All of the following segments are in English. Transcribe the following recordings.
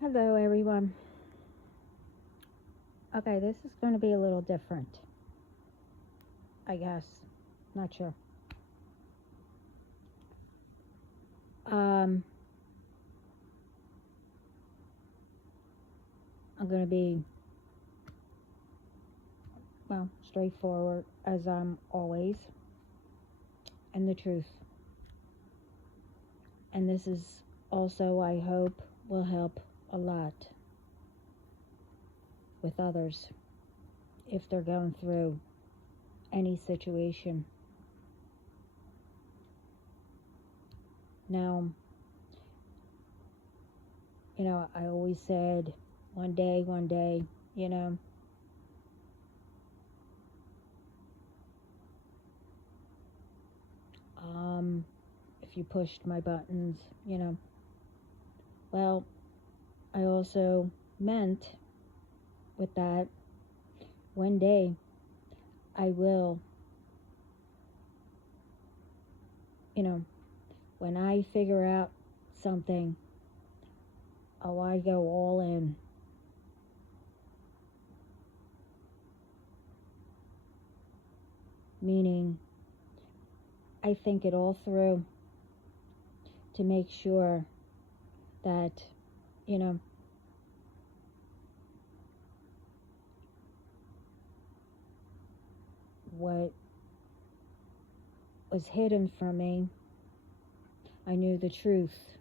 Hello, everyone. Okay, this is going to be a little different, I guess. Not sure. Um, I'm going to be, well, straightforward as I'm always, and the truth. And this is also, I hope, will help a lot with others if they're going through any situation. Now, I always said one day, you know, if you pushed my buttons, well, I also meant with that one day I will, when I figure out something, I go all in. Meaning, I think it all through to make sure that, you know, what was hidden from me, I knew the truth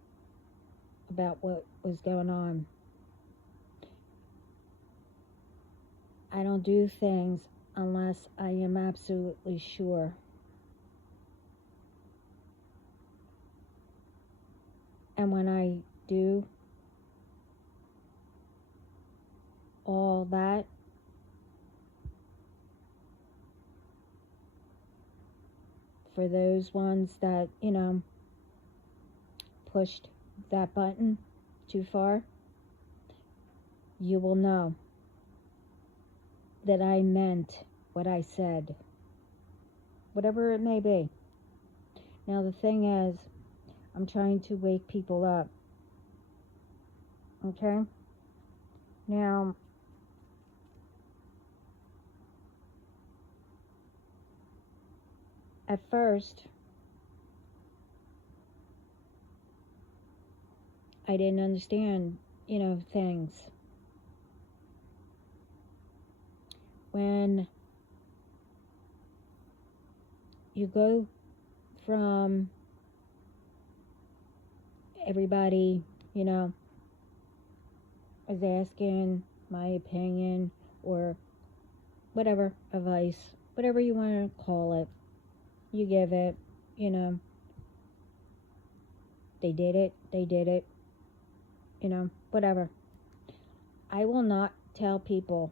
about what was going on. I don't do things unless I am absolutely sure. And when I do all that, for those ones that, pushed that button too far, you will know that I meant what I said, whatever it may be. Now, the thing is, I'm trying to wake people up. Okay? Now, at first, I didn't understand, things. When you go from everybody, is asking my opinion or whatever advice, whatever you want to call it, you give it, they did it, whatever. I will not tell people,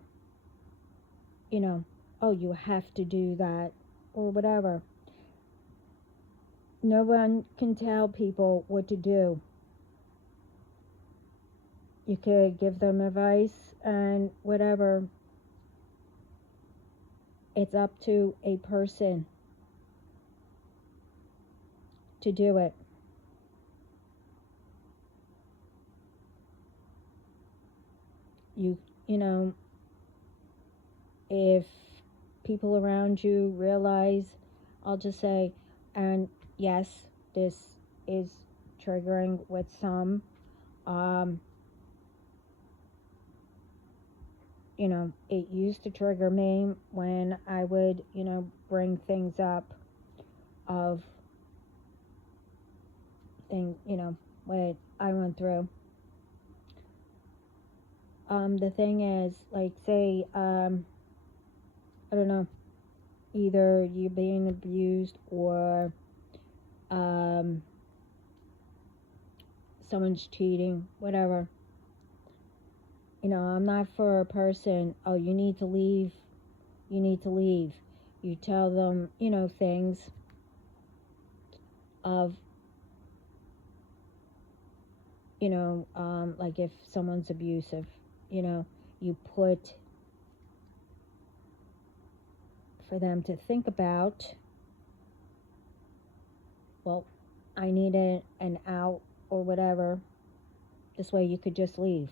oh, you have to do that or whatever. No one can tell people what to do. You could give them advice and whatever. It's up to a person to do it. If people around you realize, I'll just say, and yes, this is triggering with some, it used to trigger me when I would, bring things up of what I went through. The thing is, like, say, I don't know, either you're being abused or someone's cheating, whatever. I'm not for a person, oh, you need to leave. You tell them, things of, like if someone's abusive, you put for them to think about, well, I need an out or whatever. This way you could just leave.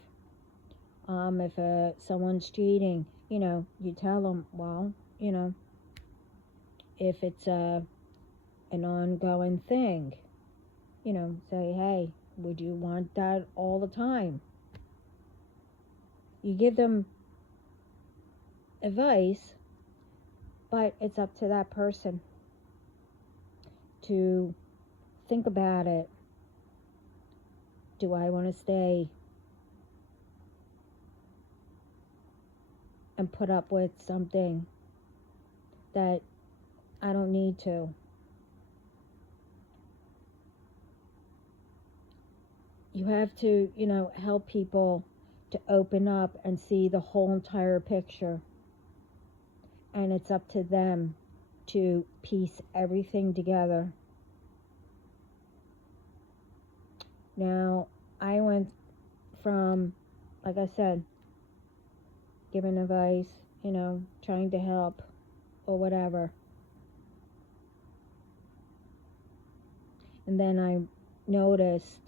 If someone's cheating, you tell them, well, if it's an ongoing thing, say, hey, would you want that all the time? You give them advice, but it's up to that person to think about it. Do I want to stay and put up with something that I don't need to? You have to, help people to open up and see the whole entire picture. And it's up to them to piece everything together. Now, I went from, like I said, giving advice, trying to help or whatever. And then I noticed,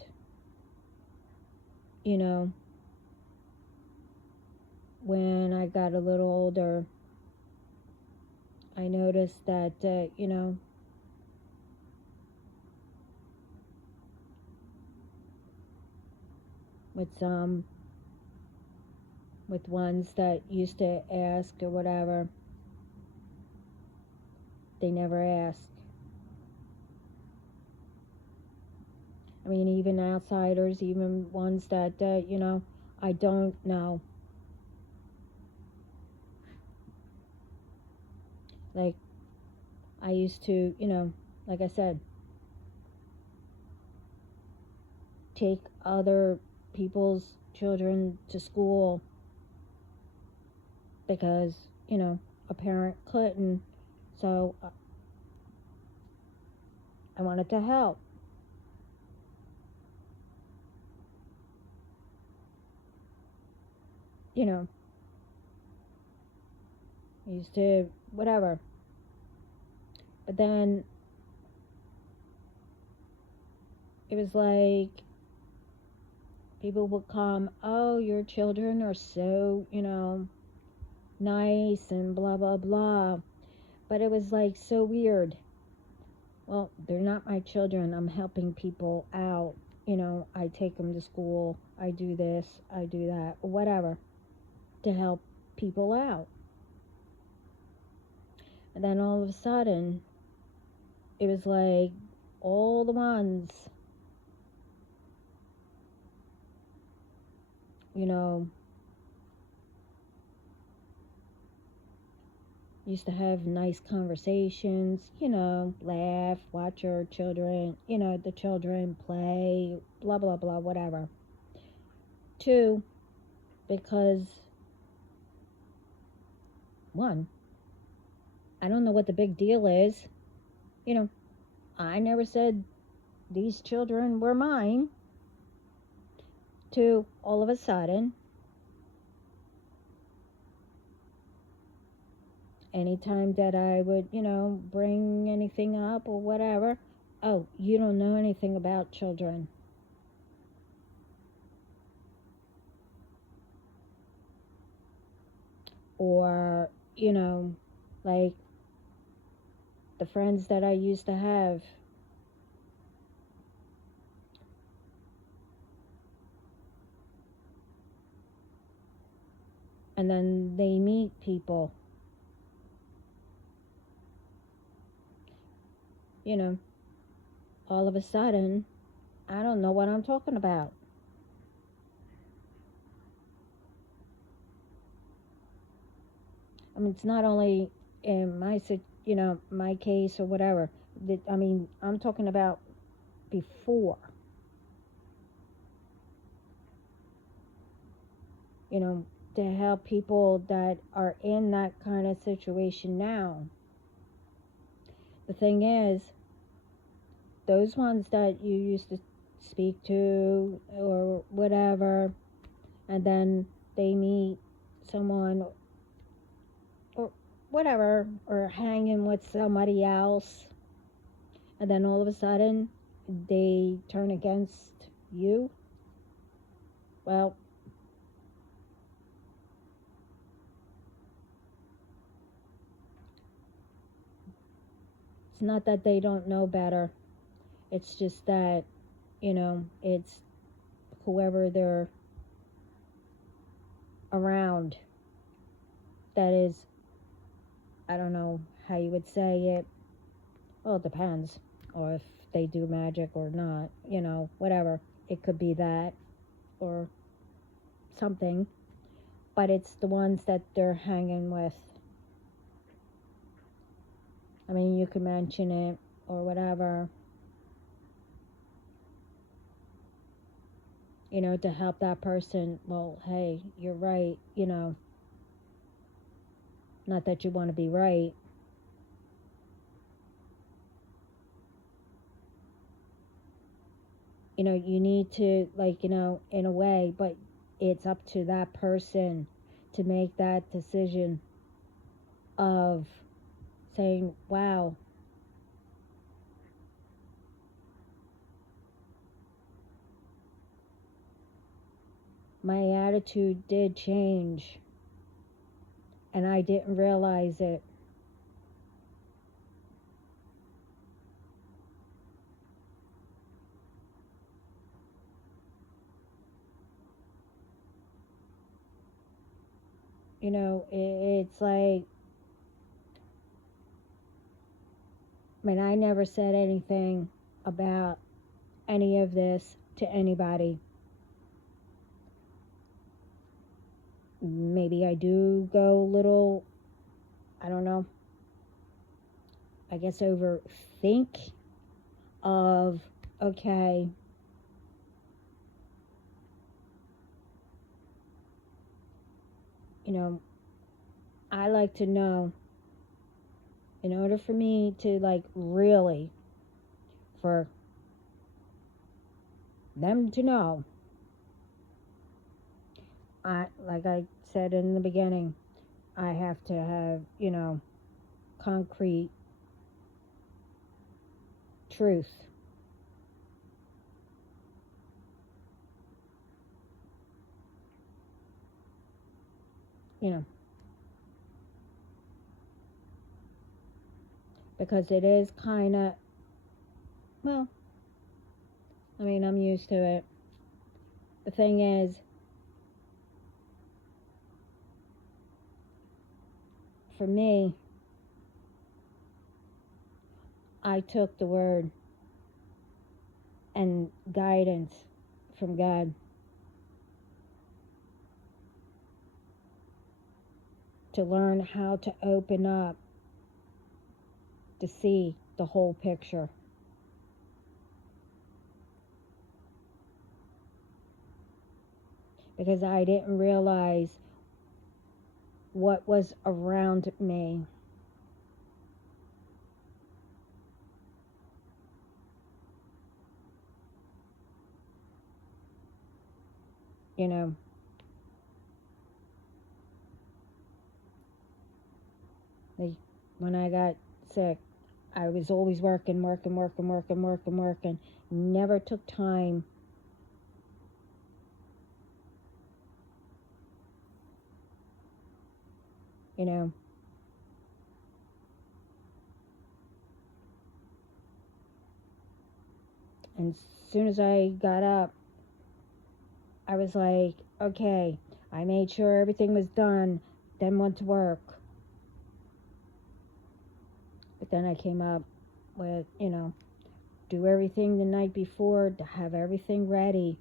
when I got a little older, I noticed that, with ones that used to ask or whatever, they never ask. I mean, even outsiders, even ones that, I don't know. Like, I used to, like I said, take other people's children to school because, a parent couldn't. So I wanted to help. I used to, whatever. But then it was like people would come, oh, your children are so, nice and blah, blah, blah. But it was like so weird. Well, they're not my children. I'm helping people out. I take them to school. I do this, I do that, whatever, to help people out. And then all of a sudden, it was like all the ones, used to have nice conversations, laugh, watch your children, the children play, blah, blah, blah, whatever. Two, because, one, I don't know what the big deal is. I never said these children were mine. Two, all of a sudden, anytime that I would, bring anything up or whatever, oh, you don't know anything about children. Or, like the friends that I used to have, and then they meet people, all of a sudden, I don't know what I'm talking about. I mean, it's not only in my case or whatever. I'm talking about before. To help people that are in that kind of situation now. The thing is, those ones that you used to speak to or whatever, and then they meet someone or whatever, or hanging with somebody else, and then all of a sudden they turn against you. Well, it's not that they don't know better. It's just that, it's whoever they're around that is, I don't know how you would say it. Well, it depends. Or if they do magic or not, whatever. It could be that or something. But it's the ones that they're hanging with. I mean, you could mention it or whatever, to help that person. Well, hey, you're right, not that you want to be right. You need to, like, in a way, but it's up to that person to make that decision of saying, wow, my attitude did change and I didn't realize it. It's like, I mean, I never said anything about any of this to anybody. Maybe I do go a little, I don't know, I guess overthink of, okay, I like to know, in order for me to, like, really, for them to know, like I said in the beginning, I have to have, concrete truth. Because it is kind of, well, I mean, I'm used to it. The thing is, for me, I took the word and guidance from God to learn how to open up to see the whole picture. Because I didn't realize what was around me. Like when I got sick, I was always working. Never took time and as soon as I got up, I was like, okay, I made sure everything was done, then went to work. But then I came up with, do everything the night before to have everything ready.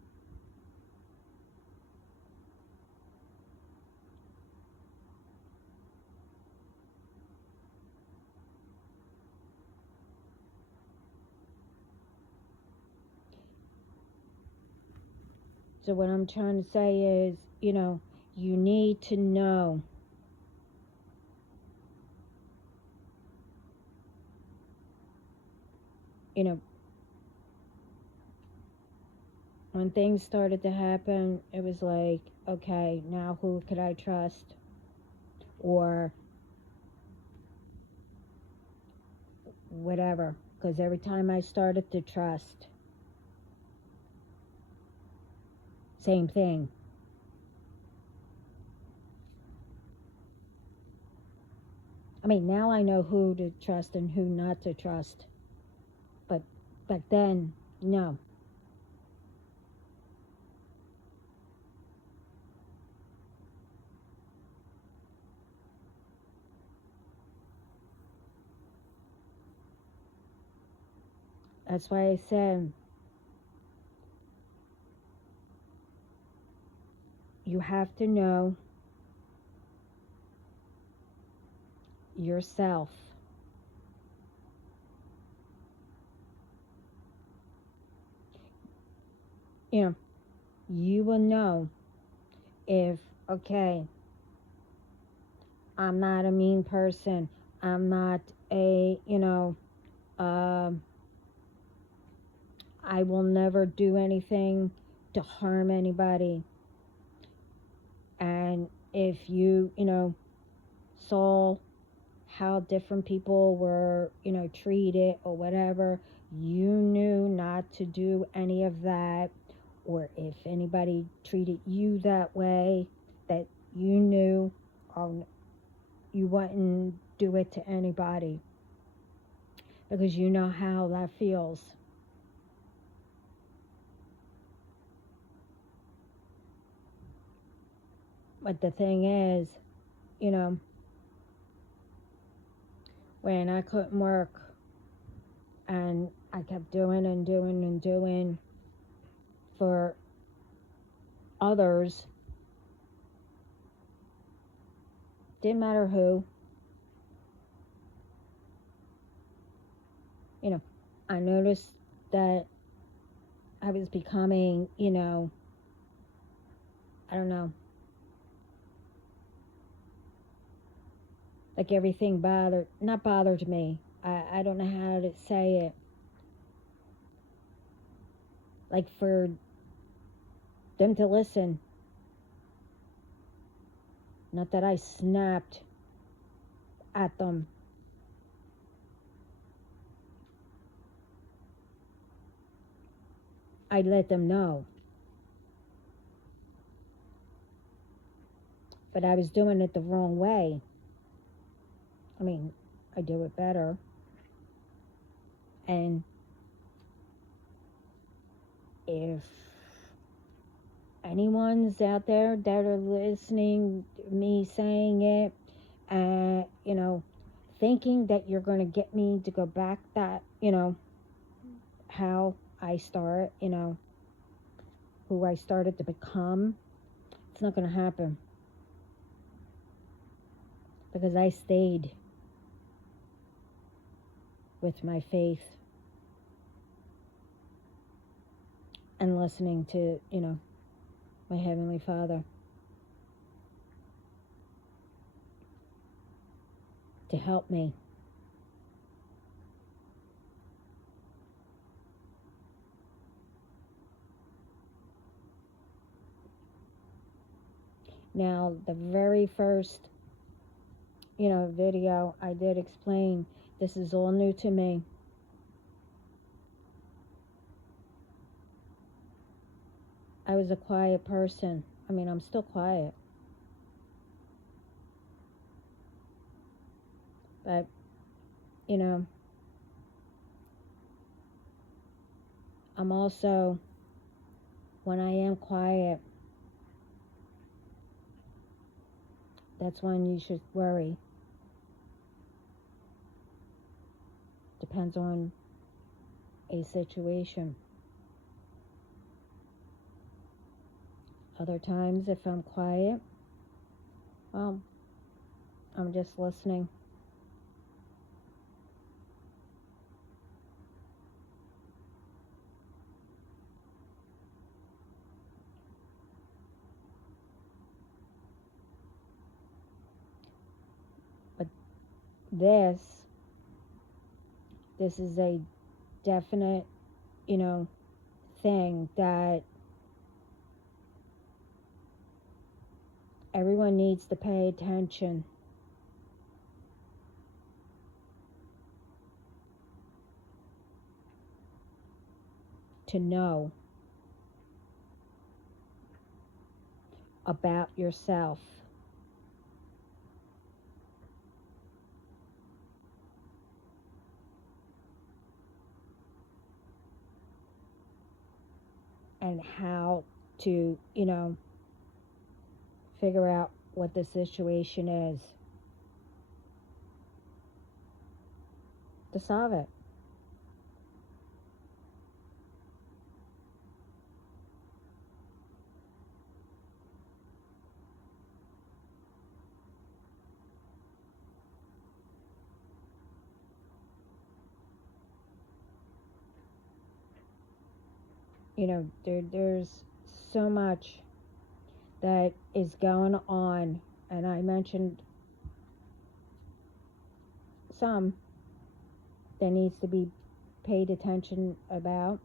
So what I'm trying to say is, you need to know. When things started to happen, it was like, okay, now who could I trust? Or whatever. Because every time I started to trust, same thing. I mean, now I know who to trust and who not to trust. But back then, no. That's why I said you have to know yourself. You know, you will know if, okay, I'm not a mean person. I'm not a, I will never do anything to harm anybody. And if you, saw how different people were, treated or whatever, you knew not to do any of that. Or if anybody treated you that way, that you knew, you wouldn't do it to anybody because you know how that feels. But the thing is, you know, when I couldn't work and I kept doing and doing and doing for others, didn't matter who, I noticed that I was becoming, I don't know, like everything not bothered me. I don't know how to say it. Like for them to listen. Not that I snapped at them. I let them know. But I was doing it the wrong way. I mean, I do it better. And if anyone's out there that are listening to me saying it, thinking that you're going to get me to go back that, how I start, who I started to become, it's not going to happen. Because I stayed with my faith and listening to, my Heavenly Father to help me. Now, the very first, video I did explain, this is all new to me. I was a quiet person. I mean, I'm still quiet. But, I'm also, when I am quiet, that's when you should worry. Depends on a situation. Other times, if I'm quiet, well, I'm just listening. But this is a definite, thing that everyone needs to pay attention. To know about yourself. and how to, figure out what the situation is to solve it. There's so much that is going on, and I mentioned some that needs to be paid attention about.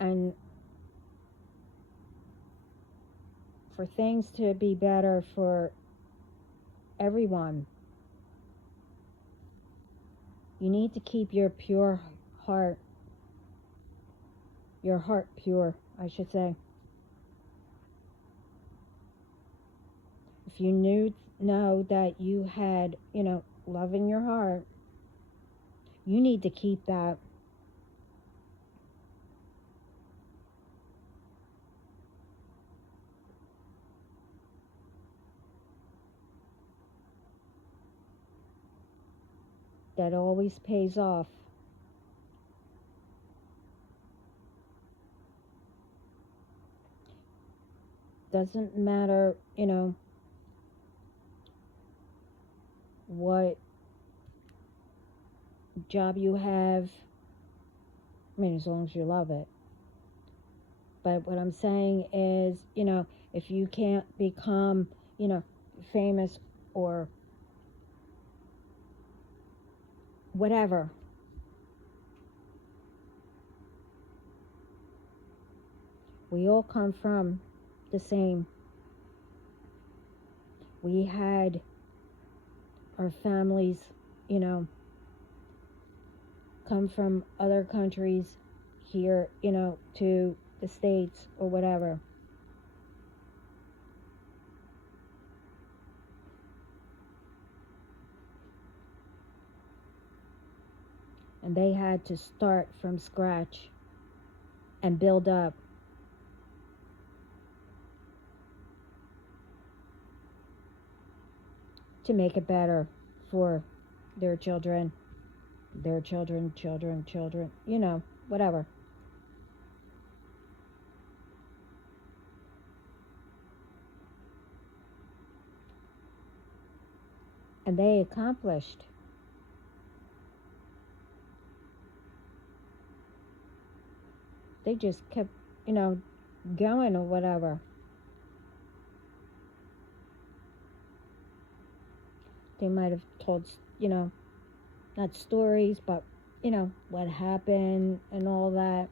And for things to be better for everyone, you need to keep your heart pure, I should say. If you know that you had, love in your heart, you need to keep that. That always pays off. Doesn't matter, what job you have. I mean, as long as you love it. But what I'm saying is, if you can't become, famous or whatever, we all come from the same. We had our families, come from other countries here, to the States or whatever. And they had to start from scratch and build up. To make it better for their children, children, whatever. And they accomplished. They just kept, going or whatever. They might have told, not stories, but, what happened and all that.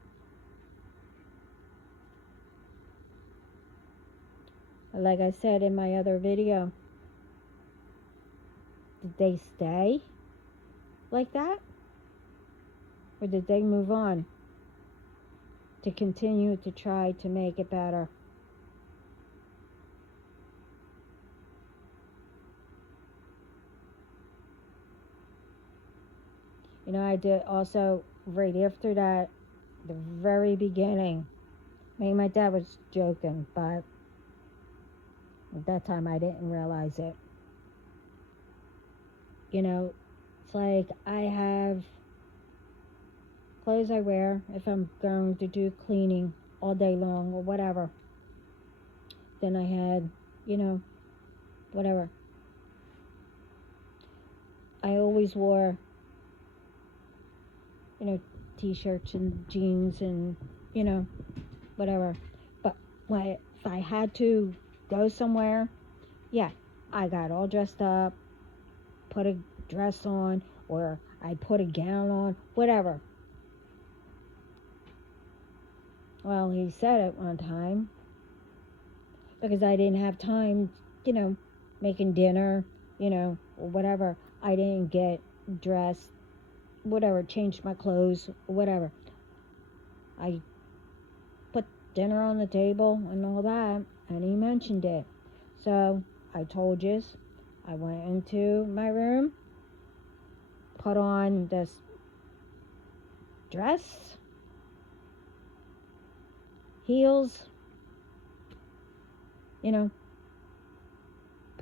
Like I said in my other video, did they stay like that? Or did they move on to continue to try to make it better? I did also, right after that, the very beginning, maybe my dad was joking, but at that time I didn't realize it. It's like I have clothes I wear if I'm going to do cleaning all day long or whatever. Then I had, whatever. I always wore, t-shirts and jeans and, whatever. But if I had to go somewhere, yeah, I got all dressed up, put a dress on, or I put a gown on, whatever. Well, he said it one time, because I didn't have time, making dinner, or whatever. I didn't get dressed, whatever, changed my clothes, whatever. I put dinner on the table and all that, and he mentioned it. So I told you, I went into my room, put on this dress, heels, you know,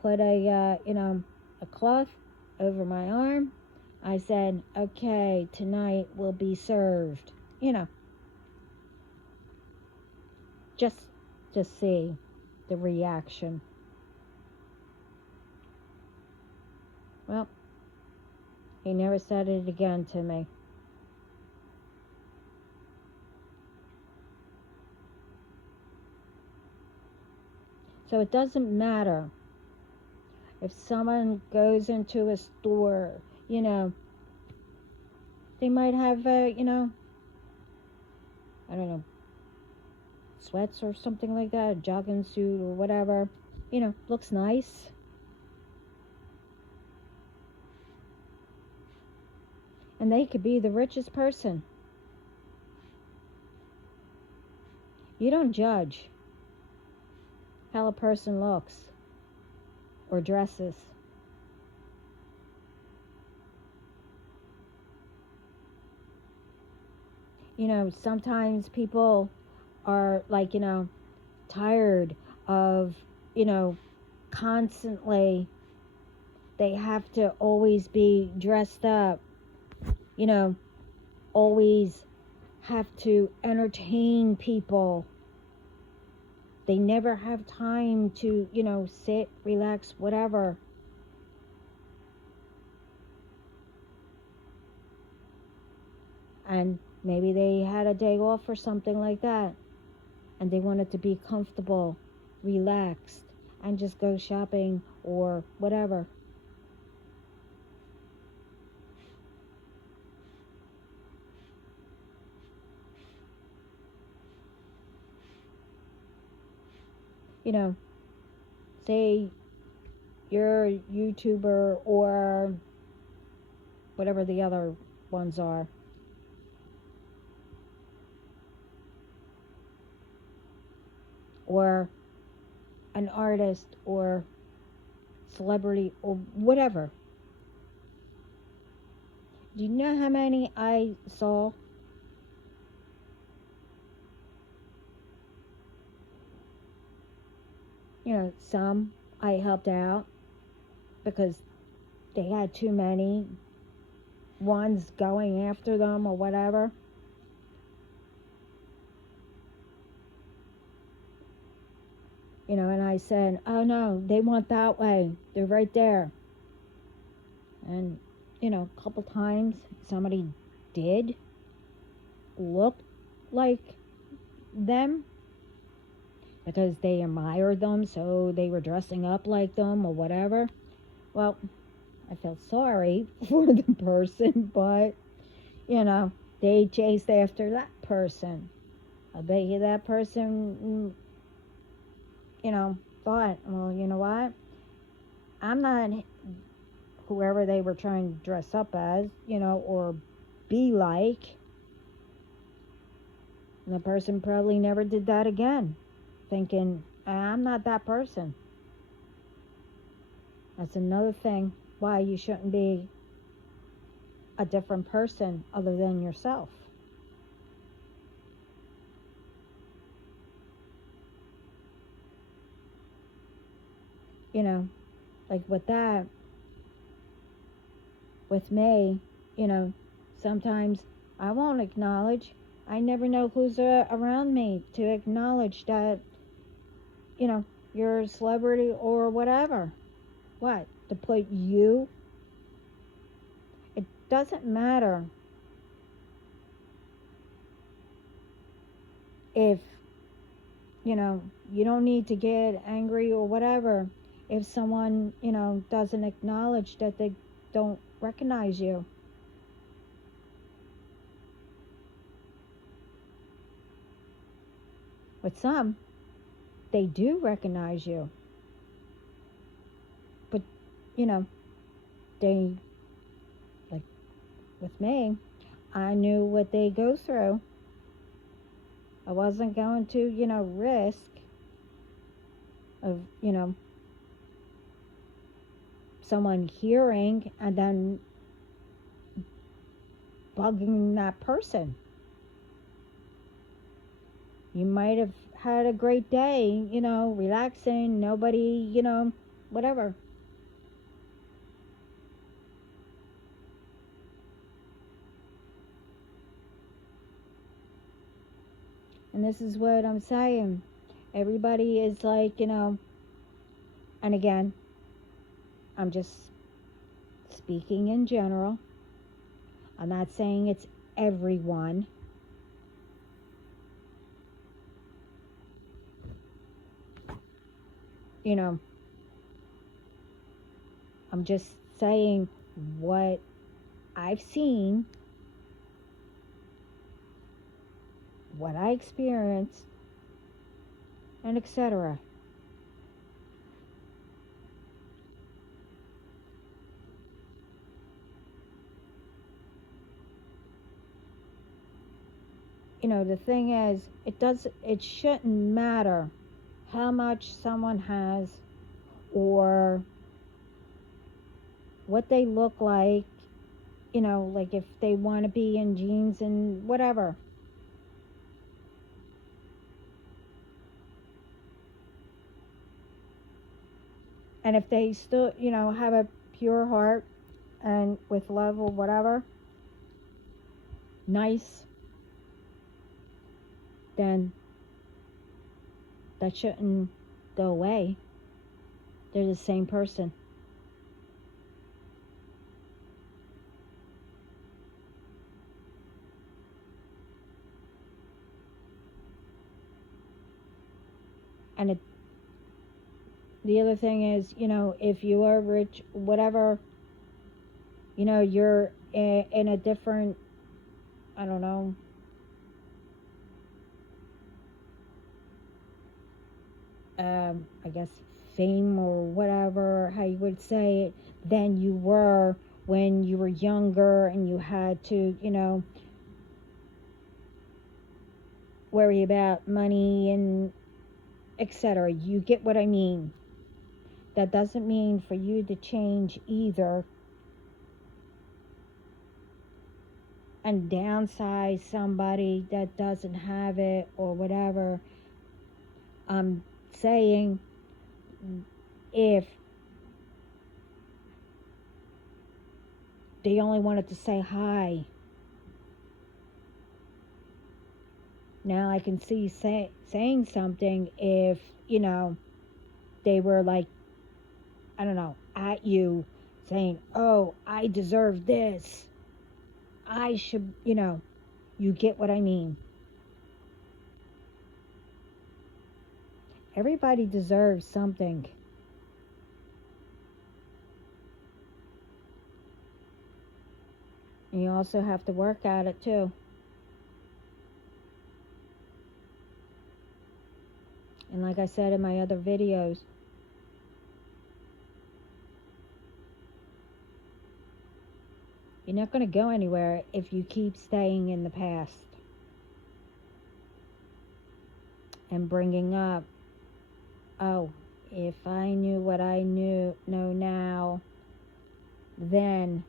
put a cloth over my arm. I said, okay, tonight will be served. Just to see the reaction. Well, he never said it again to me. So it doesn't matter if someone goes into a store, they might have, I don't know, sweats or something like that, a jogging suit or whatever, looks nice. And they could be the richest person. You don't judge how a person looks or dresses. Sometimes people are like, tired of, constantly, they have to always be dressed up, always have to entertain people. They never have time to, sit, relax, whatever. And maybe they had a day off or something like that. And they wanted to be comfortable, relaxed, and just go shopping or whatever. Say you're a YouTuber or whatever the other ones are. Or an artist or celebrity or whatever. Do you know how many I saw? Some I helped out because they had too many ones going after them or whatever. And I said, oh no, they went that way. They're right there. And, a couple times somebody did look like them because they admired them, so they were dressing up like them or whatever. Well, I felt sorry for the person, but, they chased after that person. I bet you that person, thought, well, you know what? I'm not whoever they were trying to dress up as, or be like. And the person probably never did that again, thinking, I'm not that person. That's another thing why you shouldn't be a different person other than yourself. Like with that, with me, sometimes I won't acknowledge. I never know who's around me to acknowledge that, you're a celebrity or whatever. What? To put you? It doesn't matter if, you don't need to get angry or whatever if someone, doesn't acknowledge that they don't recognize you. With some, they do recognize you. But, they, like with me, I knew what they go through. I wasn't going to, risk of, someone hearing and then bugging that person. You might have had a great day, relaxing, nobody, whatever. And this is what I'm saying. Everybody is like, and again, I'm just speaking in general. I'm not saying it's everyone. I'm just saying what I've seen, what I experienced, and etc. The thing is, it shouldn't matter how much someone has or what they look like, like if they want to be in jeans and whatever. And if they still, have a pure heart and with love or whatever, nice, then that shouldn't go away. They're the same person. And the other thing is, if you are rich, whatever, you're in a different, I don't know, I guess fame or whatever, how you would say it, than you were when you were younger and you had to, worry about money and etc. You get what I mean? That doesn't mean for you to change either and downsize somebody that doesn't have it or whatever. I'm saying if they only wanted to say hi, now I can see saying something if, they were like, I don't know, at you saying, oh, I deserve this. I should, you get what I mean. Everybody deserves something. And you also have to work at it too. And like I said in my other videos, you're not going to go anywhere if you keep staying in the past and bringing up, oh, if I knew what I know now, then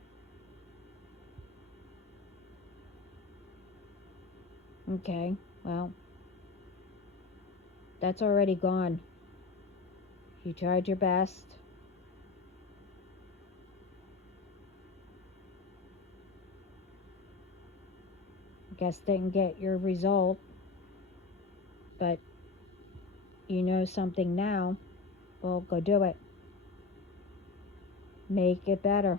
okay, well, that's already gone. You tried your best. Guess didn't get your result, but you know something now. Well, go do it. Make it better.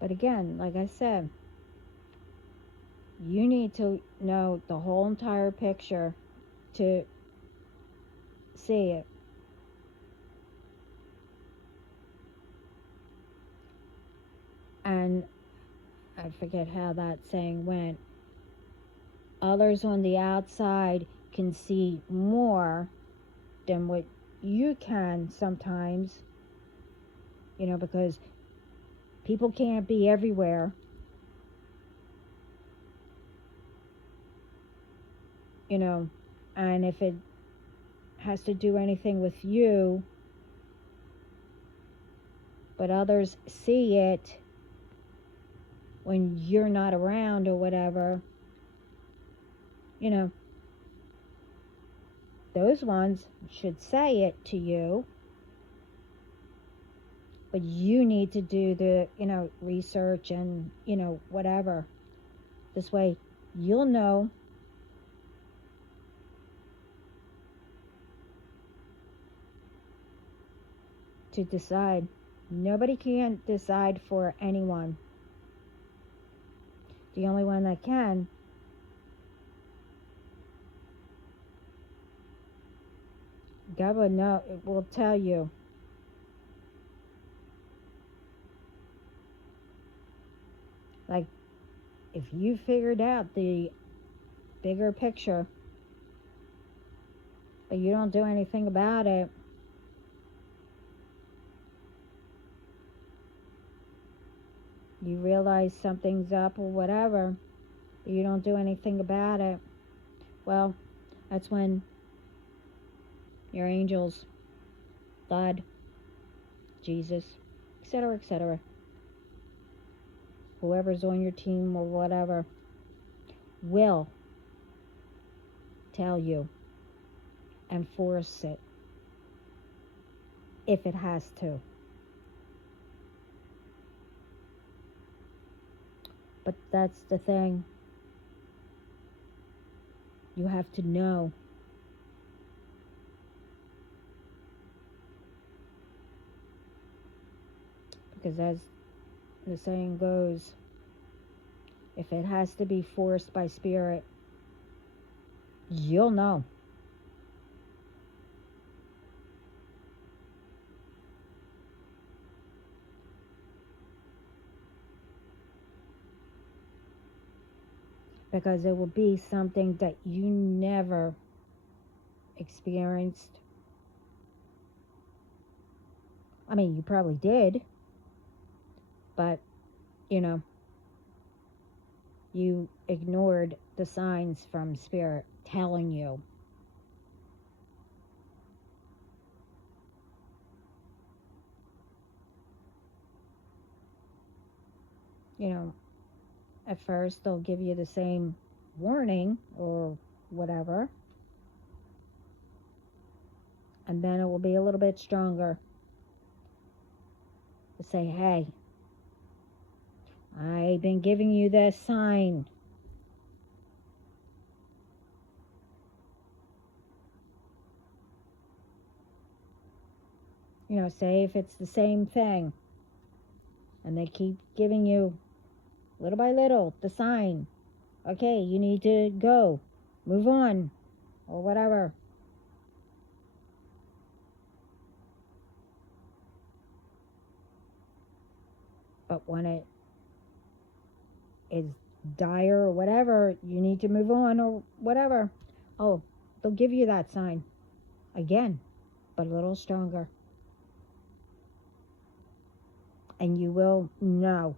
But again, like I said, you need to know the whole entire picture to see it. And I forget how that saying went. Others on the outside can see more than what you can sometimes. because people can't be everywhere, and if it has to do anything with you, but others see it when you're not around or whatever, those ones should say it to you, but you need to do the, research and, whatever. This way you'll know to decide. Nobody can decide for anyone. The only one that can God will know, it will tell you. Like, if you figured out the bigger picture, but you don't do anything about it, you realize something's up or whatever, but you don't do anything about it, well, that's when your angels, God, Jesus, etc., whoever's on your team or whatever, will tell you and force it if it has to. But that's the thing. You have to know. Because as the saying goes, if it has to be forced by spirit, you'll know. Because it will be something that you never experienced. I mean, you probably did, but, you ignored the signs from spirit telling you. At first they'll give you the same warning or whatever, and then it will be a little bit stronger to say, hey, I've been giving you this sign. Say if it's the same thing, and they keep giving you little by little the sign, okay, you need to go, move on, or whatever. But when it is dire or whatever, you need to move on or whatever, oh, they'll give you that sign again, but a little stronger. And you will know.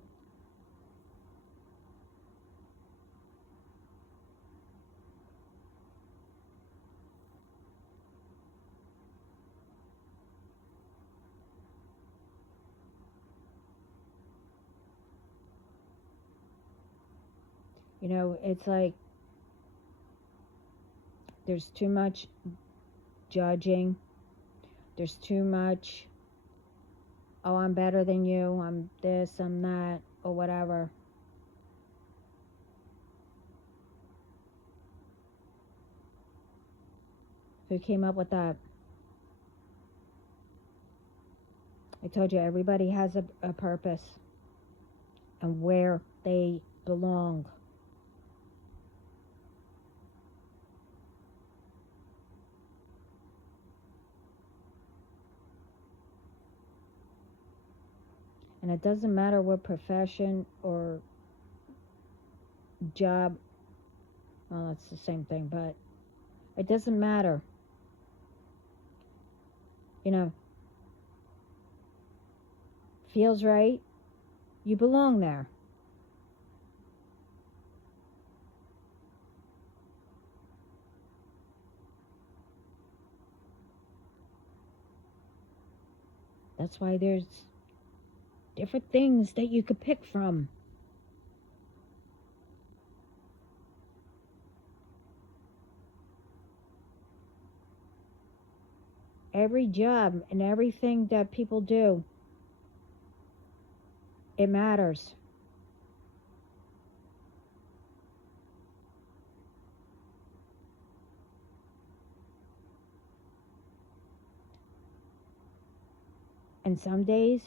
It's like there's too much judging. There's too much, oh, I'm better than you, I'm this, I'm that, or whatever. Who came up with that? I told you, everybody has a purpose and where they belong. And it doesn't matter what profession or job, well, it's the same thing, but it doesn't matter. feels right, you belong there. That's why there's different things that you could pick from. Every job and everything that people do, it matters. And some days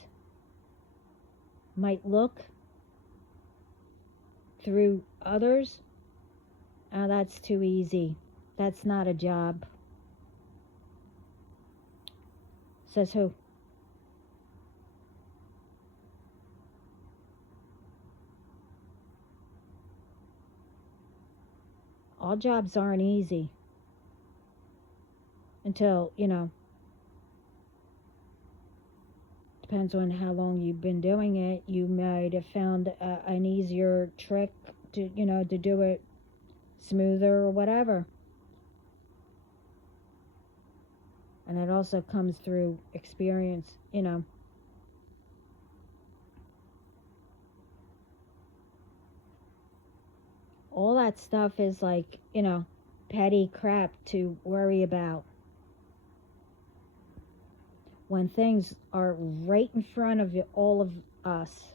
might look through others, oh, that's too easy. That's not a job. Says who? All jobs aren't easy until, depends on how long you've been doing it. You might have found an easier trick to do it smoother or whatever. And it also comes through experience. All that stuff is like, petty crap to worry about. When things are right in front of all of us.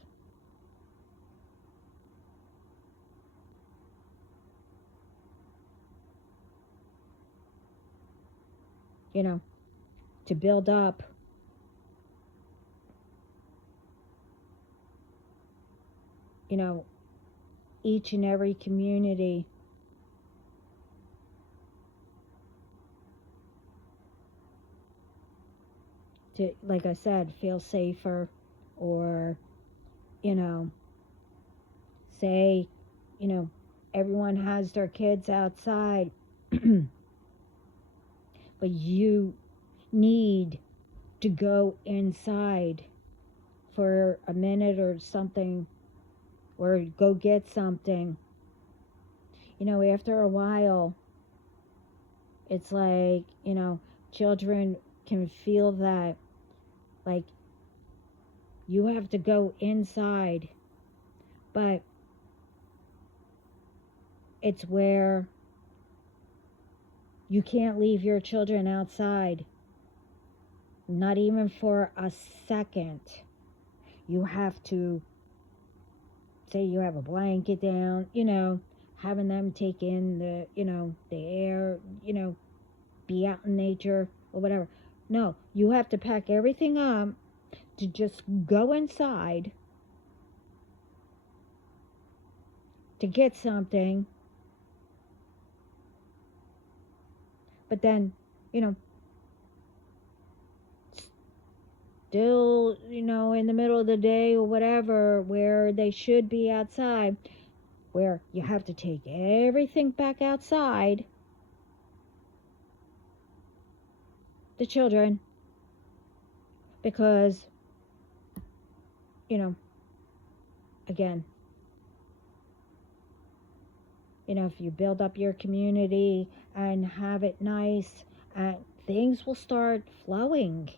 To build up each and every community to, like I said, feel safer, or say everyone has their kids outside but you need to go inside for a minute or something, or go get something. After a while, it's like, children can feel that, like, you have to go inside. But it's where you can't leave your children outside, not even for a second. You have to, say you have a blanket down, having them take in the air, be out in nature or whatever. No, you have to pack everything up to just go inside to get something. But then, still, in the middle of the day or whatever, where they should be outside, where you have to take everything back outside, the children, because, again, if you build up your community and have it nice, things will start flowing,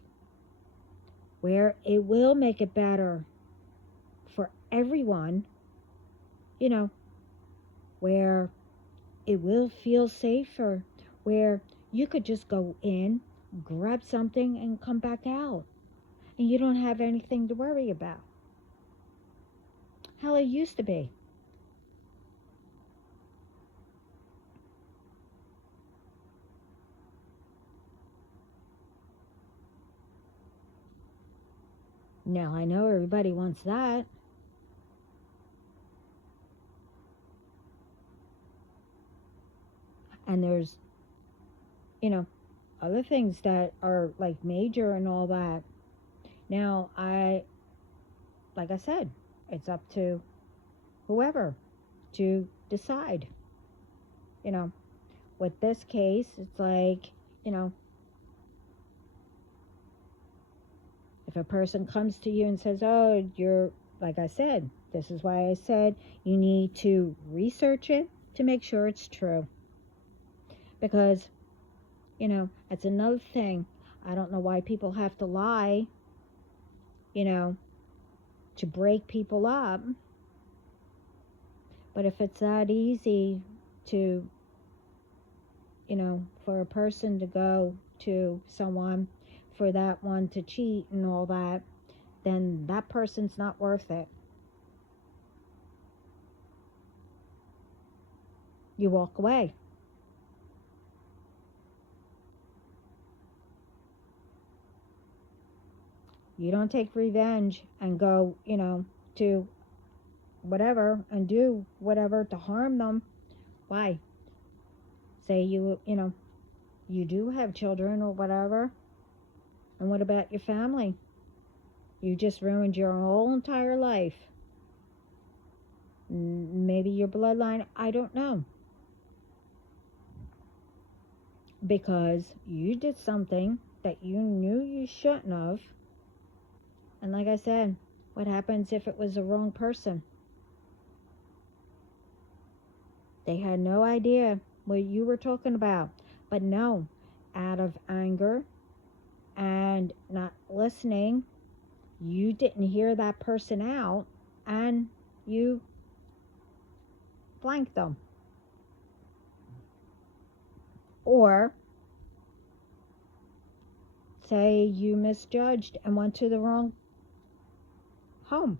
where it will make it better for everyone, where it will feel safer, where you could just go in, grab something, and come back out, and you don't have anything to worry about. How it used to be. Now, I know everybody wants that. And there's, other things that are like major and all that. Now, like I said, it's up to whoever to decide. With this case, it's like, If a person comes to you and says, oh, you're, like I said, this is why I said you need to research it to make sure it's true. Because, that's another thing. I don't know why people have to lie, to break people up. But if it's that easy to, for a person to go to someone, for that one to cheat and all that, then that person's not worth it. You walk away. You don't take revenge and go, to whatever and do whatever to harm them. Why? Say you do have children or whatever. And what about your family? You just ruined your whole entire life. Maybe your bloodline, I don't know. Because you did something that you knew you shouldn't have. And like I said, what happens if it was the wrong person? They had no idea what you were talking about. But no, out of anger and not listening, you didn't hear that person out and you blanked them. Or say you misjudged and went to the wrong home.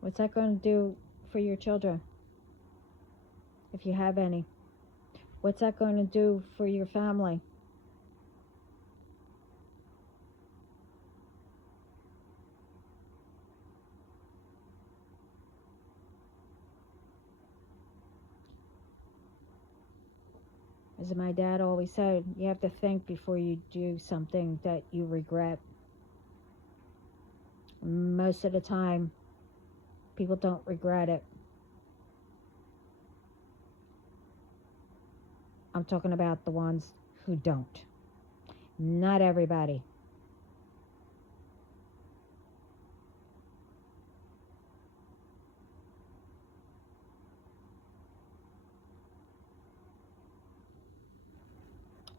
What's that going to do for your children? If you have any. What's that going to do for your family? As my dad always said, you have to think before you do something that you regret. Most of the time, people don't regret it. I'm talking about the ones who don't. Not everybody.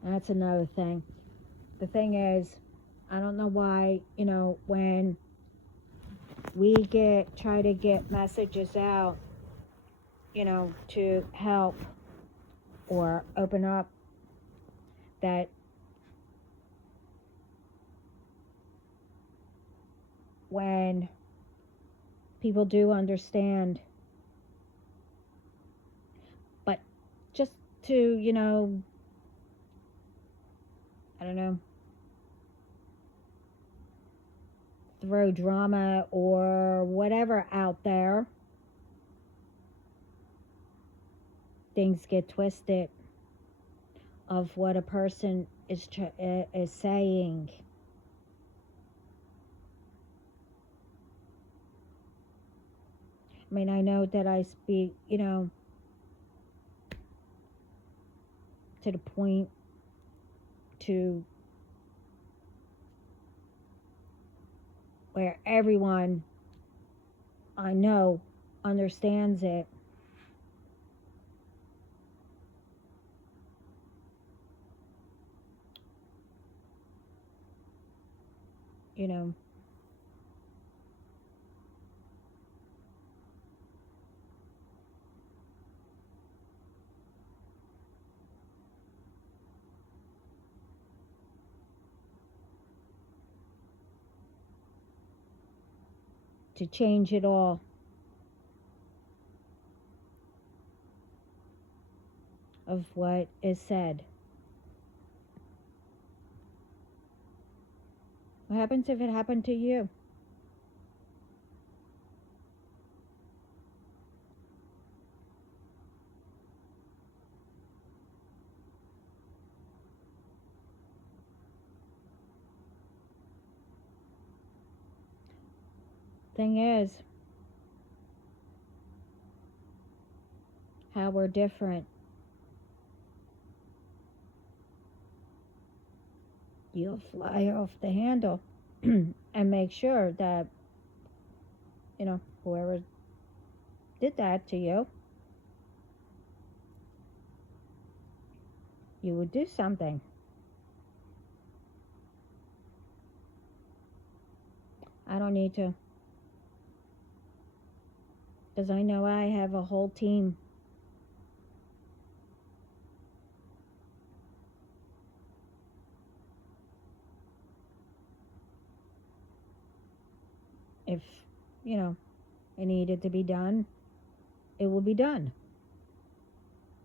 That's another thing. The thing is, I don't know why, when we try to get messages out, to help or open up, that when people do understand, but just to, I don't know, throw drama or whatever out there, things get twisted of what a person is saying. I mean, I know that I speak, to the point to where everyone I know understands it. To change it all. Of what is said. What happens if it happened to you? Thing is, how we're different. you'll fly off the handle and make sure that, whoever did that to you, you would do something. I don't need to. Because I know I have a whole team. If, it needed to be done, it will be done.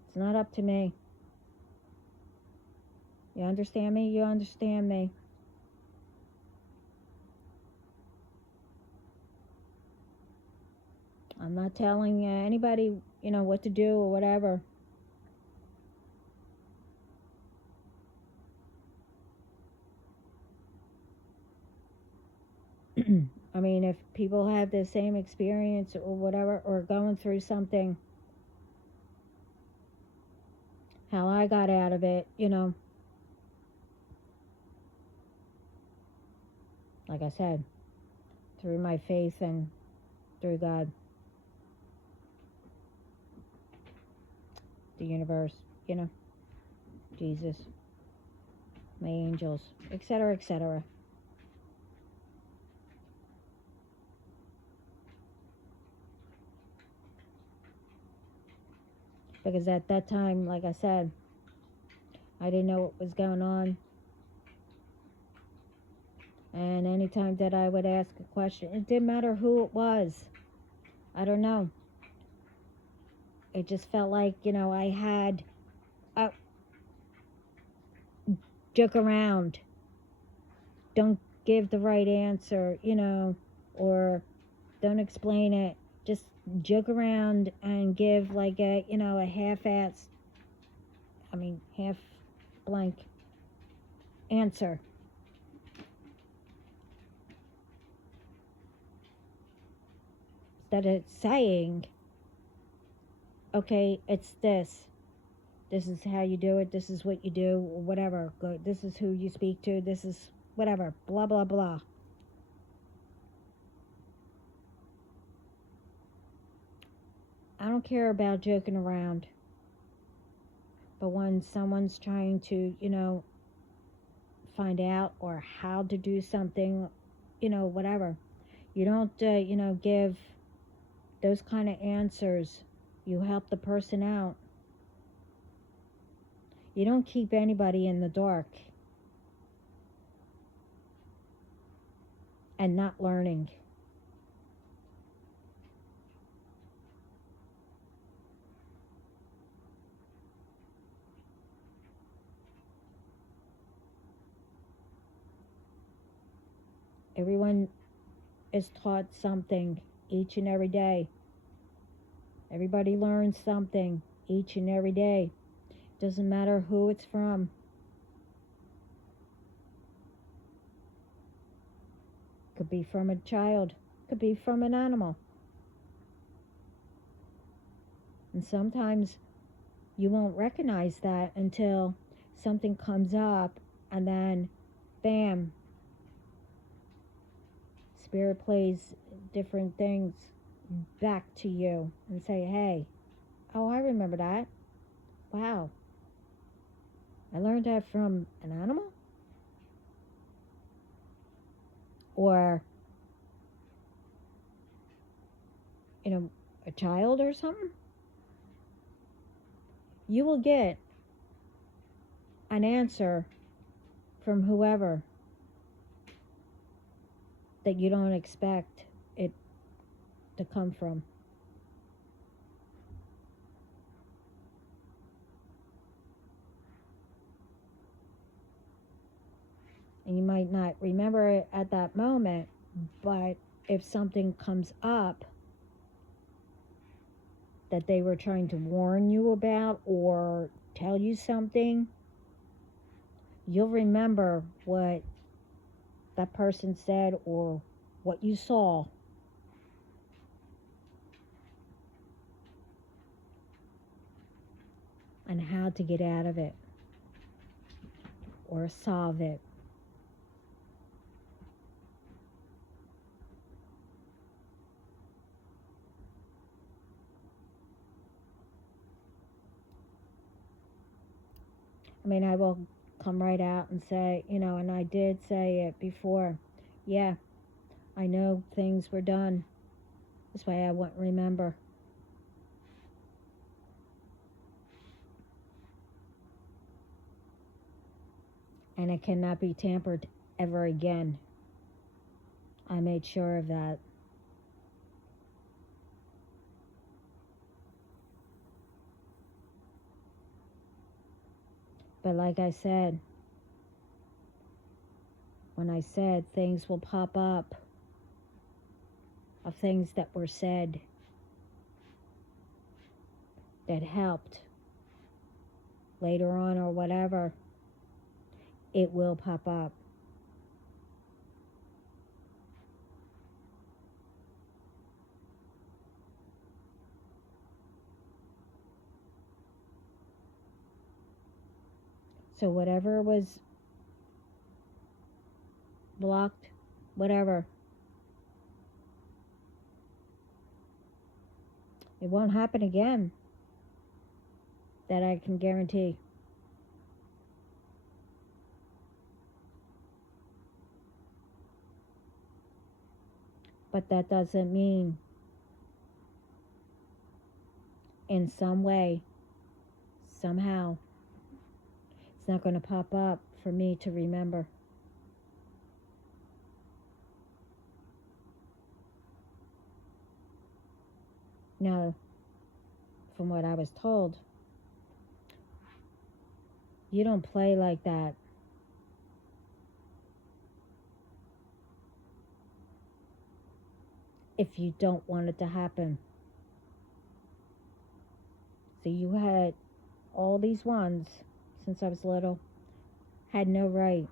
It's not up to me. You understand me? You understand me. I'm not telling anybody, what to do or whatever. I mean, if people have the same experience or whatever, or going through something, how I got out of it, like I said, through my faith and through God, the universe, Jesus, my angels, etc., etc. Because at that time, like I said, I didn't know what was going on. And anytime that I would ask a question, it didn't matter who it was. I don't know. It just felt like, I had a joke around. Don't give the right answer, or don't explain it. Just joke around and give like a, a half-assed, half blank answer. Instead of saying, okay, it's this. This is how you do it. This is what you do, or whatever. This is who you speak to. This is whatever. Blah, blah, blah. I don't care about joking around. But when someone's trying to, find out or how to do something, whatever, you don't, give those kind of answers. You help the person out. You don't keep anybody in the dark and not learning. Everyone is taught something each and every day. Everybody learns something each and every day. Doesn't matter who it's from. Could be from a child. Could be from an animal. And sometimes you won't recognize that until something comes up and then, bam, Spirit plays different things back to you and say, hey, oh, I remember that. Wow. I learned that from an animal? Or, a child or something? You will get an answer from whoever that you don't expect it to come from. And you might not remember it at that moment, but if something comes up that they were trying to warn you about or tell you something, you'll remember what that person said or what you saw. And how to get out of it or solve it. I mean, I will come right out and say, and I did say it before. Yeah, I know things were done. This way I wouldn't remember. And it cannot be tampered ever again. I made sure of that. But like I said, when I said things will pop up of things that were said that helped later on or whatever, it will pop up. So whatever was blocked, whatever, it won't happen again. That I can guarantee. But that doesn't mean in some way, somehow, it's not going to pop up for me to remember. Now, from what I was told, you don't play like that. If you don't want it to happen. So you had all these ones since I was little, had no right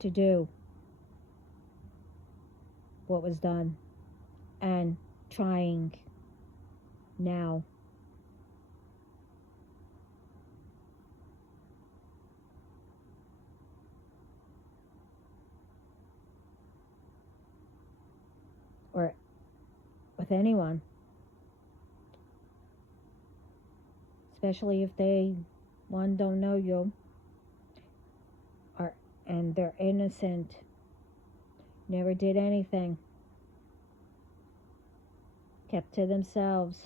to do what was done and trying now. Or with anyone. Especially if they, one, don't know you, or and they're innocent, never did anything, kept to themselves.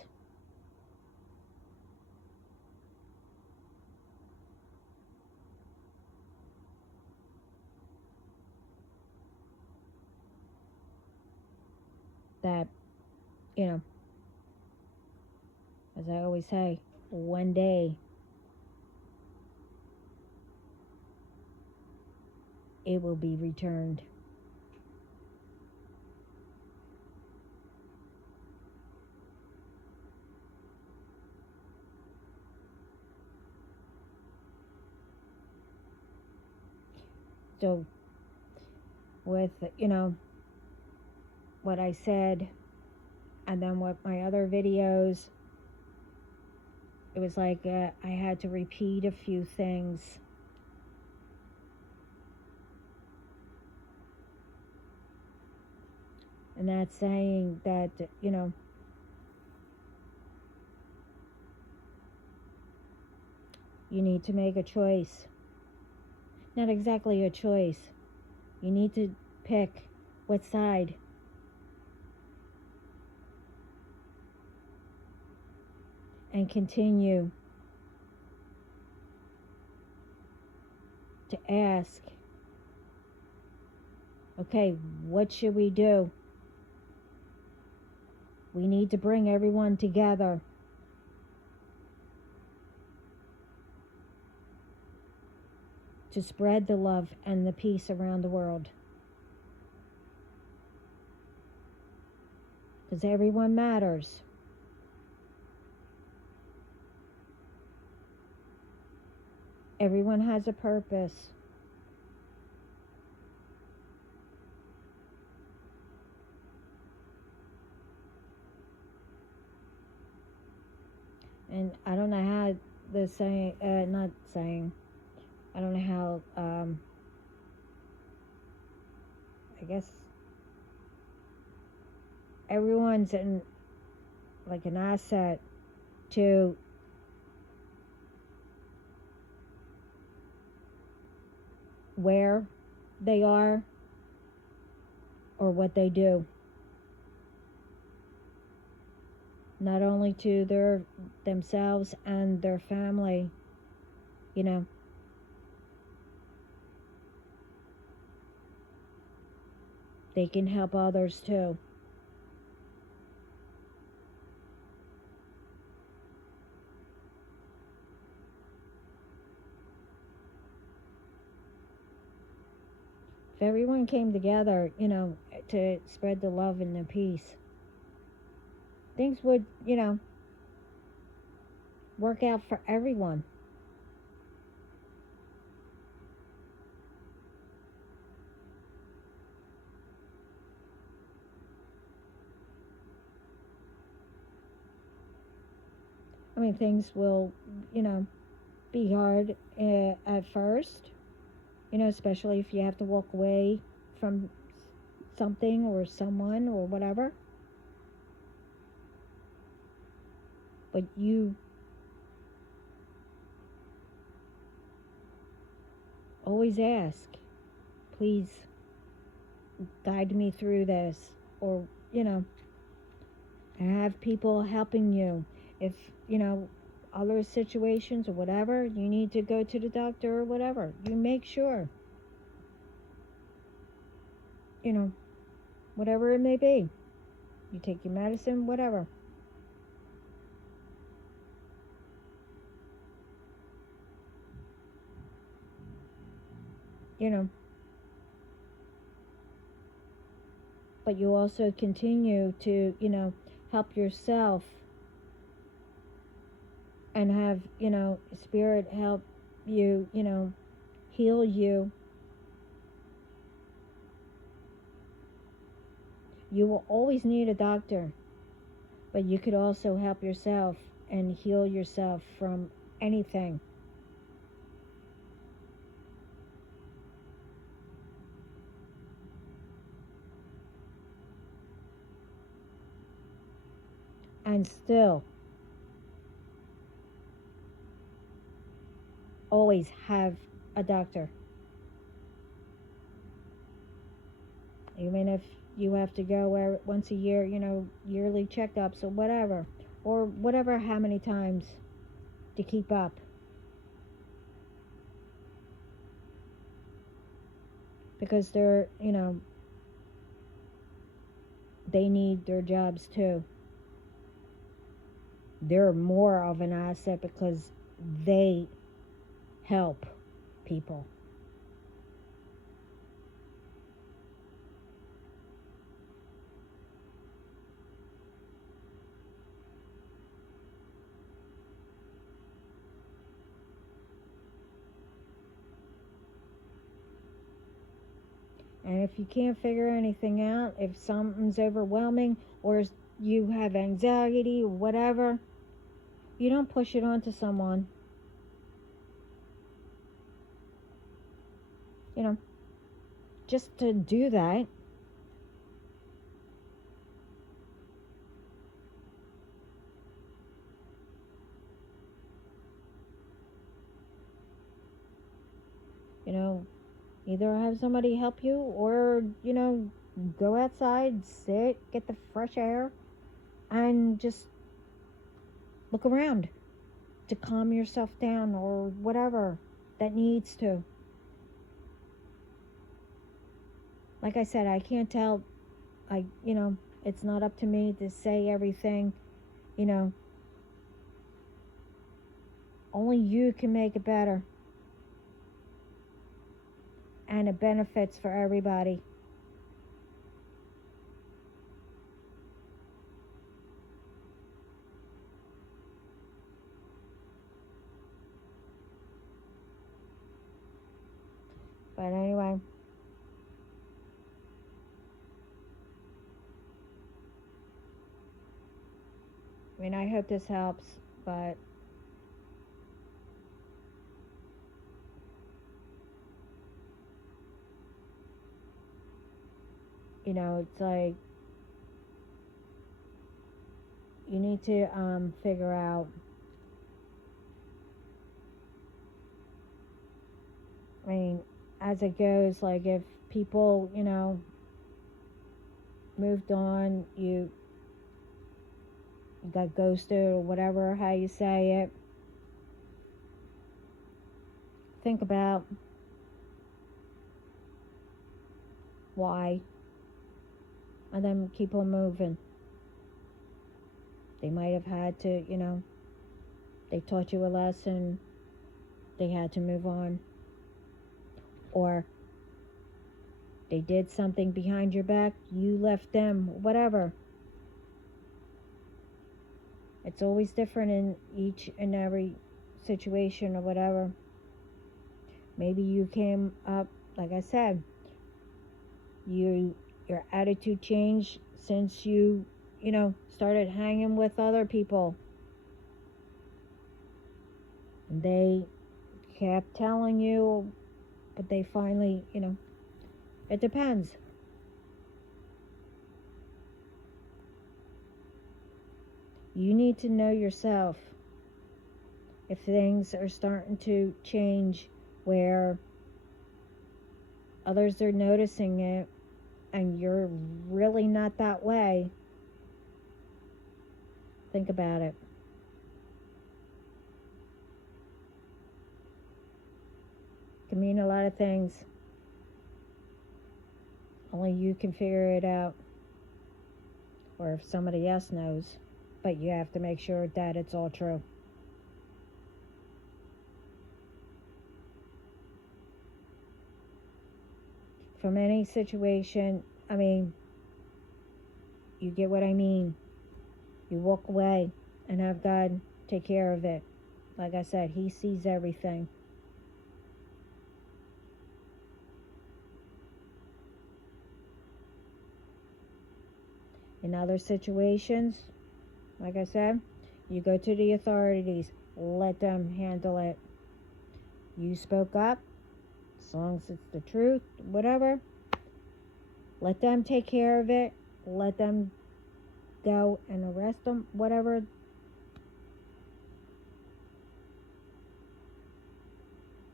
That, as I always say, one day it will be returned. So, with, what I said, and then with my other videos, it was like I had to repeat a few things. And that's saying that, you need to make a choice. Not exactly a choice. You need to pick what side. And continue to ask, okay, what should we do? We need to bring everyone together. To spread the love and the peace around the world. Because everyone matters. Everyone has a purpose. And I don't know how the saying, not saying, I don't know how I guess everyone's in like an asset to where they are or what they do. Not only to themselves and their family, you know. They can help others too. If everyone came together, to spread the love and the peace, things would, work out for everyone. I mean, things will, be hard at first, especially if you have to walk away from something or someone or whatever. But you always ask, please guide me through this, or, and have people helping you. If, other situations or whatever, you need to go to the doctor or whatever, you make sure, whatever it may be, you take your medicine, whatever. But you also continue to, help yourself and have, spirit help you, heal you. You will always need a doctor, but you could also help yourself and heal yourself from anything. And still always have a doctor. Even if you have to go once a year, yearly checkups or whatever, how many times to keep up. Because they're, they need their jobs too. They're more of an asset because they help people. And if you can't figure anything out, if something's overwhelming or you have anxiety or whatever, you don't push it onto someone. Just to do that. Either have somebody help you or, go outside, sit, get the fresh air, and just look around to calm yourself down or whatever that needs to. Like I said, I can't tell, it's not up to me to say everything, only you can make it better. And it benefits for everybody. But anyway, I hope this helps, but It's like you need to figure out, I mean, as it goes, like if people, moved on, you got ghosted or whatever, how you say it, think about why, and then keep on moving. They might have had to, they taught you a lesson, they had to move on. Or they did something behind your back, you left them, whatever. It's always different in each and every situation or whatever. Maybe you came up, like I said, your attitude changed since you started hanging with other people. And they kept telling you, but they finally, it depends. You need to know yourself. If things are starting to change where others are noticing it and you're really not that way, think about it. It can mean a lot of things. Only you can figure it out. Or if somebody else knows. But you have to make sure that it's all true. From any situation, I mean, you get what I mean. You walk away and have God take care of it. Like I said, He sees everything. In other situations, like I said, you go to the authorities. Let them handle it. You spoke up, as long as it's the truth, whatever. Let them take care of it. Let them go and arrest them, whatever.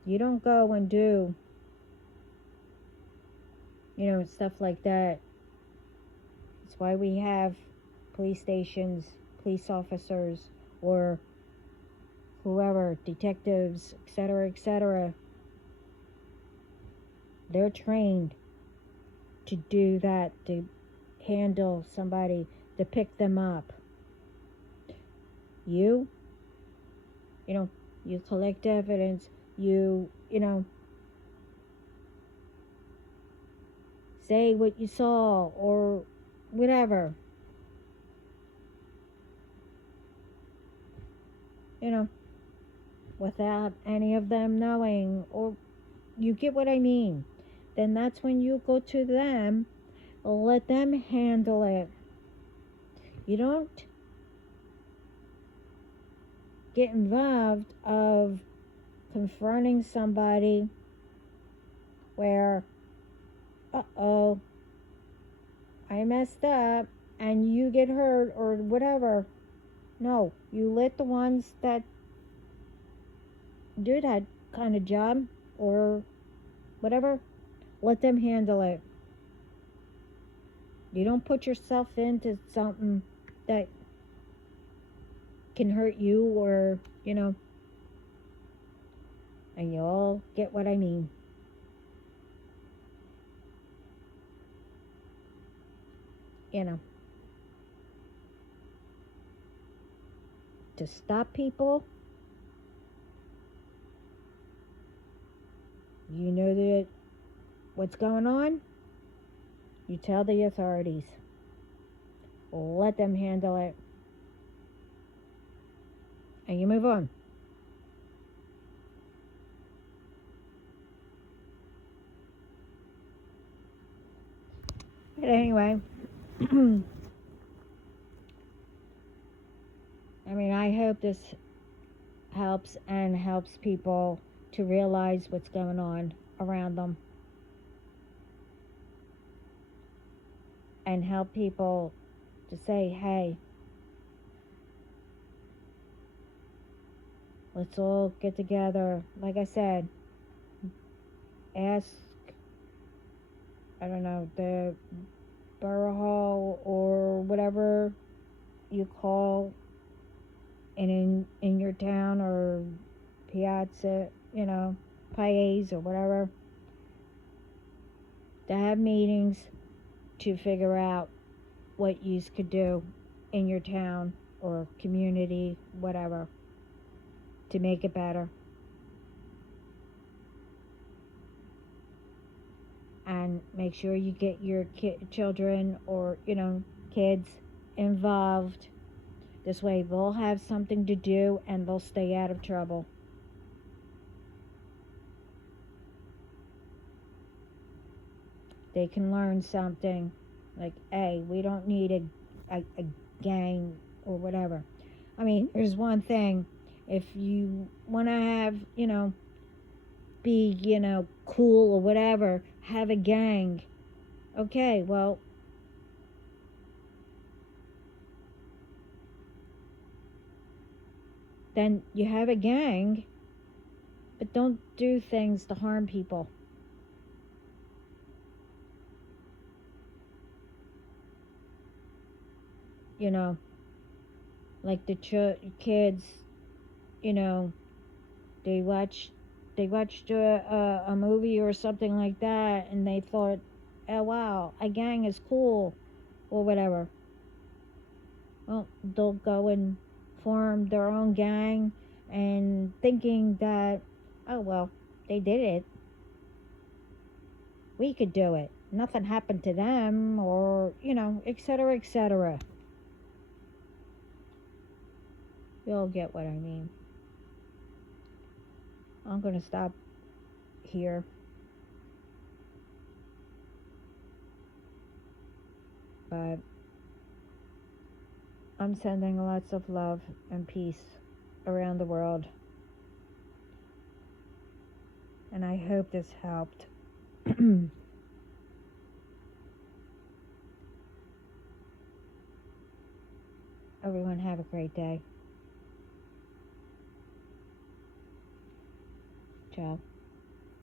You don't go and do, stuff like that. That's why we have police stations, police officers, or whoever, detectives, etc., etc. They're trained to do that, to handle somebody, to pick them up. You collect evidence, you say what you saw or whatever. Without any of them knowing, or you get what I mean. Then that's when you go to them, let them handle it. You don't get involved of confronting somebody where, uh-oh, I messed up and you get hurt or whatever. No, you let the ones that do that kind of job or whatever, let them handle it. You don't put yourself into something that can hurt you or, and you all get what I mean. To stop people, you know that what's going on, you tell the authorities. Let them handle it. And you move on. But anyway, I mean, I hope this helps people to realize what's going on around them. and help people to say, hey, let's all get together. Like I said, ask, I don't know, the borough hall or whatever you call in your town, or piazza, pais or whatever, to have meetings to figure out what you could do in your town or community, whatever, to make it better. And make sure you get your children or, kids involved. This way they'll have something to do and they'll stay out of trouble. They can learn something. Like, hey, we don't need a gang or whatever. I mean, there's one thing. If you want to have, be, cool or whatever, have a gang. Okay, well, then you have a gang, but don't do things to harm people. Like the kids, they watched a movie or something like that, and they thought, oh wow, a gang is cool or whatever. Well, they'll go and form their own gang and thinking that, oh well, they did it, we could do it, nothing happened to them, or etc., etc. You'll get what I mean. I'm gonna stop here. But I'm sending lots of love and peace around the world. And I hope this helped. Everyone have a great day. Ciao.